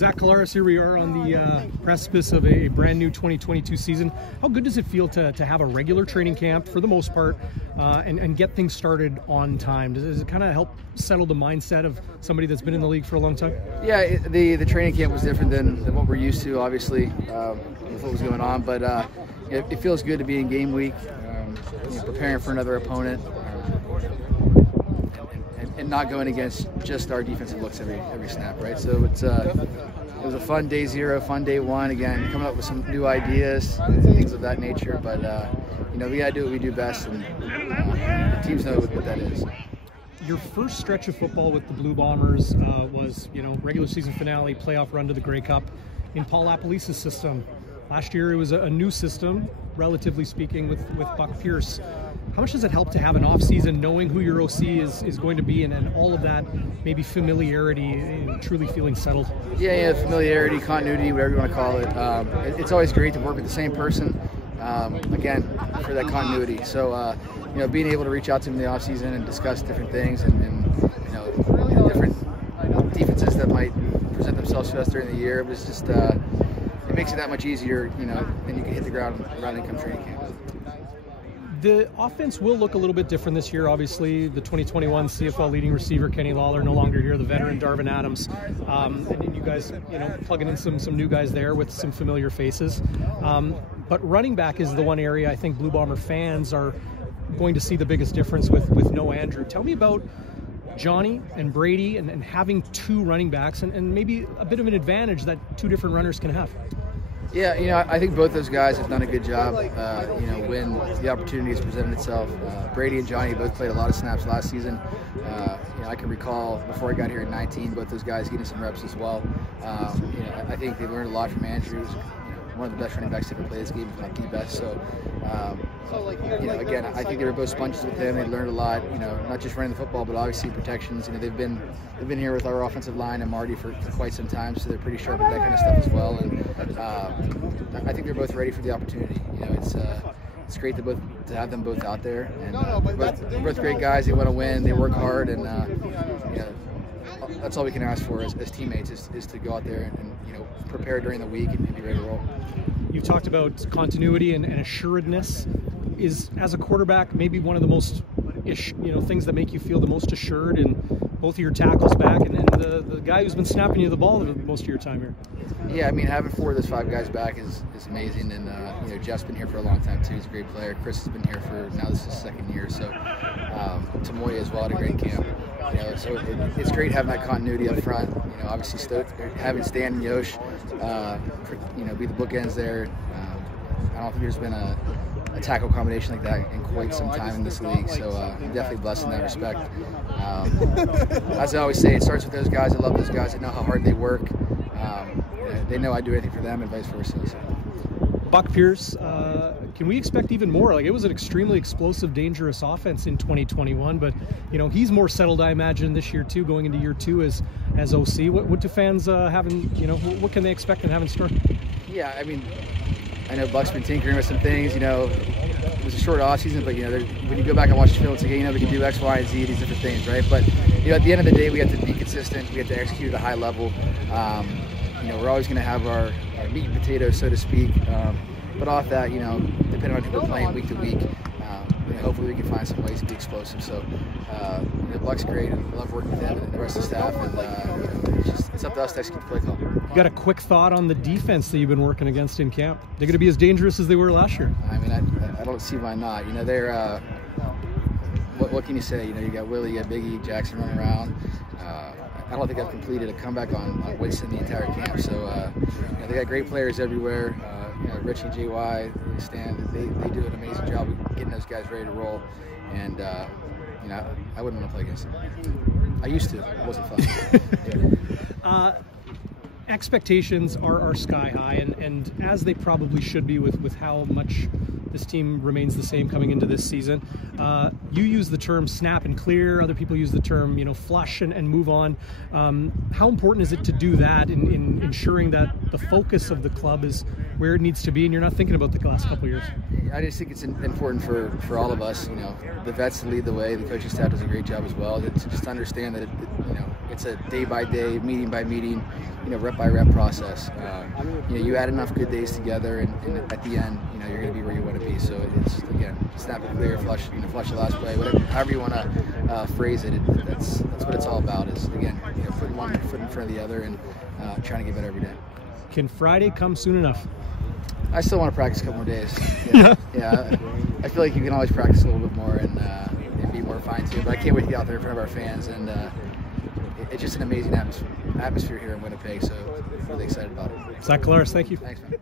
Zach Collaros, here we are on the precipice of a brand new 2022 season. How good does it feel to have a regular training camp for the most part and get things started on time? Does it kind of help settle the mindset of somebody that's been in the league for a long time? Yeah, the training camp was different than what we're used to, obviously, with what was going on. But it feels good to be in game week, preparing for another opponent. And not going against just our defensive looks every snap, right? So it was a fun day zero, fun day one. Again, coming up with some new ideas, things of that nature. But we gotta do what we do best, and the teams know what that is. Your first stretch of football with the Blue Bombers was, regular season finale, playoff run to the Grey Cup in Paul Lapalisa's system. Last year it was a new system, relatively speaking, with Buck Pierce. How much does it help to have an off-season, knowing who your OC is going to be, and all of that, maybe familiarity, and truly feeling settled? Yeah, familiarity, continuity, whatever you want to call it. It's always great to work with the same person, again, for that continuity. So, being able to reach out to him in the off-season and discuss different things and different defenses that might present themselves to us during the year, it was just, it makes it that much easier, then you can hit the ground and come training camp. The offense will look a little bit different this year. Obviously, the 2021 CFL leading receiver Kenny Lawler no longer here. The veteran Darvin Adams, and you guys, plugging in some new guys there with some familiar faces. But running back is the one area I think Blue Bomber fans are going to see the biggest difference with no Andrew. Tell me about Johnny and Brady and having two running backs and maybe a bit of an advantage that two different runners can have. Yeah, I think both those guys have done a good job, when the opportunity has presented itself. Brady and Johnny both played a lot of snaps last season. I can recall before I got here in 19, both those guys getting some reps as well. I think they've learned a lot from Andrew. One of the best running backs to ever play this game, if not the best. So, again, I think they were both sponges with him. They learned a lot, not just running the football, but obviously protections. They've been here with our offensive line and Marty for quite some time, so they're pretty sharp at that kind of stuff as well. And I think they're both ready for the opportunity. It's great to have them both out there. And they're both great guys. They want to win. They work hard, and that's all we can ask for as teammates is to go out there and prepare during the week and be ready to roll. You talked about continuity and assuredness. Is, as a quarterback, maybe one of the most things that make you feel the most assured in both of your tackles back and the guy who's been snapping you the ball most of your time here? Yeah, having 4 of those 5 guys back is amazing, and Jeff's been here for a long time too. He's a great player. Chris has been here for, now this is his 2nd year, so Tamoya as well at a great camp. So it's great having that continuity up front. Obviously having Stan and Yosh, be the bookends there. I don't think there's been a tackle combination like that in quite some time in this league, so I'm definitely blessed in that respect. As I always say, it starts with those guys. I love those guys. I know how hard they work. They know I do anything for them, and vice versa. So. Buck Pierce, can we expect even more? It was an extremely explosive, dangerous offense in 2021, but he's more settled, I imagine, this year too, going into year 2 as OC. What do fans what can they expect and have in store? Yeah, I know Buck's been tinkering with some things. It was a short off season, but when you go back and watch the film, it's like, they can do X, Y, and Z, these different things, right? But at the end of the day, we have to be consistent. We have to execute at a high level. We're always going to have our meat and potatoes, so to speak. But off that, depending on who we're playing week to week, hopefully we can find some ways to be explosive. So, Buck's great, and I love working with him and the rest of the staff. And it's up to us to execute the play call. You got a quick thought on the defense that you've been working against in camp? They're going to be as dangerous as they were last year. I don't see why not. They're what can you say? You got Willie, you got Biggie, Jackson running around. I don't think I've completed a comeback on wasting the entire camp. So they got great players everywhere. Richie, JY, Stan, they do an amazing job of getting those guys ready to roll. And I wouldn't want to play against them. I used to. It wasn't fun. Expectations are sky high, and as they probably should be with how much this team remains the same coming into this season. You use the term snap and clear. Other people use the term, flush and move on. How important is it to do that in ensuring that the focus of the club is where it needs to be, and you're not thinking about the last couple of years? I just think it's important for all of us. The vets to lead the way. The coaching staff does a great job as well. To just understand that it's a day by day, meeting by meeting, rep by rep process. You add enough good days together, and at the end, you're going to be where you want to be. So it's, again, snap it clear, flush the last play, whatever, however you want to phrase it. That's what it's all about. Is, again, putting one foot in front of the other and trying to get better every day. Can Friday come soon enough? I still want to practice a couple more days. Yeah. I feel like you can always practice a little bit more and be more fine-tuned. But I can't wait to get out there in front of our fans, and it's just an amazing atmosphere here in Winnipeg. So really excited about it. Zach Collaros, thank you. Thanks, man.